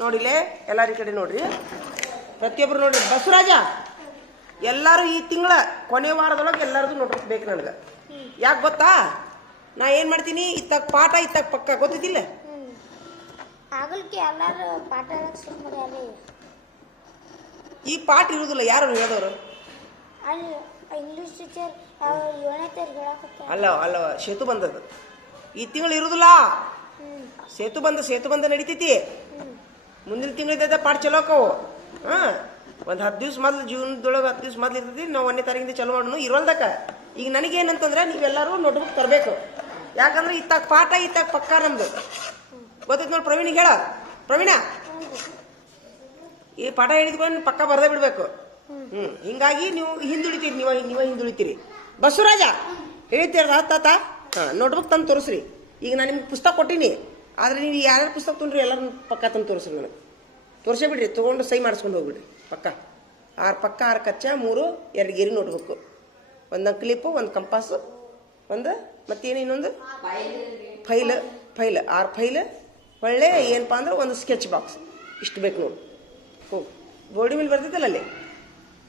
ನೋಡಿಲೇ ಎಲ್ಲಾರ ಕಡೆ ನೋಡ್ರಿ, ಪ್ರತಿಯೊಬ್ರು ನೋಡ್ರಿ. ಬಸವರಾಜ, ಎಲ್ಲರೂ ಈ ತಿಂಗಳ ಕೊನೆ ವಾರದೊಳಗೆ ಎಲ್ಲರದು ನೋಟ್ಬುಕ್ ಬೇಕು ನನಗೆ. ಯಾಕೆ ಗೊತ್ತಾ? ನಾ ಏನು ಮಾಡ್ತೀನಿ, ಇತ್ತಾಗ ಪಾಠ ಇತ್ತಾಗ ಪಕ್ಕ ಗೊತ್ತಿದ್ದಿಲ್ಲ. ಈ ಪಾಠ ಇರುವುದಿಲ್ಲ. ಯಾರು ಹೇಳಿದವರು? ಇಂಗ್ಲಿಷ್ ಟೀಚರ್ ಅಲ್ಲವ ಸೇತು ಬಂದದ್ದು ಈ ತಿಂಗಳು ಇರುದಿಲ್ಲ. ಸೇತು ಬಂದ ನಡೀತೈತಿ. ಮುಂದಿನ ತಿಂಗಳಿದ್ದ ಪಾಠ ಚಲೋಕವು. ಒಂದು 10 ದಿವ್ಸ ಮೊದಲು, ಜೂನ್ದೊಳಗೆ 10 ದಿವ್ಸ ಮೊದಲು ಇರ್ತೈತಿ. ನಾವು 1ನೇ ತಾರೀಕಿಂದ ಚಲೋ ಮಾಡೋಣ ಇರೋಲ್ದಕ್ಕ. ಈಗ ನನಗೇನಂತಂದ್ರೆ ನೀವೆಲ್ಲರೂ ನೋಟ್ಬುಕ್ ತರಬೇಕು. ಯಾಕಂದ್ರೆ ಇತ್ತಾಗ ಪಾಠ ಇತ್ತಾಗ ಪಕ್ಕ ನಮ್ದು ಗೊತ್ತೈತಿ ನೋಡಿ. ಪ್ರವೀಣಿಗೆ ಹೇಳ, ಪ್ರವೀಣ ಈ ಪಾಠ ಹೇಳಿದ್ಕೊಂಡು ಪಕ್ಕ ಬರದೇ ಬಿಡ್ಬೇಕು. ಹಿಂಗಾಗಿ ನೀವು ಹಿಂದುಳಿತೀರಿ, ನೀವ ಹಿಂದುಳಿತೀರಿ. ಬಸವರಾಜ ಹೇಳ್ತೀರ ತಾತ, ನೋಟ್ಬುಕ್ ತಂದು ತೋರಿಸ್ರಿ. ಈಗ ನಾನು ನಿಮ್ಗೆ ಪುಸ್ತಕ ಕೊಟ್ಟಿನಿ, ಆದ್ರೆ ನೀವು ಯಾರ್ಯಾರು ಪುಸ್ತಕ ತೊಗೊಂಡ್ರಿ ಎಲ್ಲರೂ ಪಕ್ಕ ತಂದು ತೋರಿಸ್ರಿ. ನನಗೆ ತೋರಿಸೇ ಬಿಡ್ರಿ, ತೊಗೊಂಡು ಸೈ ಮಾಡಿಸ್ಕೊಂಡು ಹೋಗ್ಬಿಡ್ರಿ. ಪಕ್ಕ 6 ಕಚ್ಚಾ, 3 2 ಗೆರಿ ನೋಟ್ಬುಕ್ಕು, ಒಂದು ಕ್ಲಿಪ್ಪು, ಒಂದು ಕಂಪಾಸು, ಒಂದು ಮತ್ತೇನು ಇನ್ನೊಂದು ಫೈಲ್ 6 ಫೈಲ್, ಒಳ್ಳೆ ಏನಪ್ಪ ಅಂದ್ರೆ ಒಂದು ಸ್ಕೆಚ್ ಬಾಕ್ಸ್. ಇಷ್ಟು ಬೇಕು ನೋಡಿ. ಬೋರ್ಡಿ ಮೇಲೆ ಬರ್ತೈತಲ್ಲ ಅಲ್ಲಿ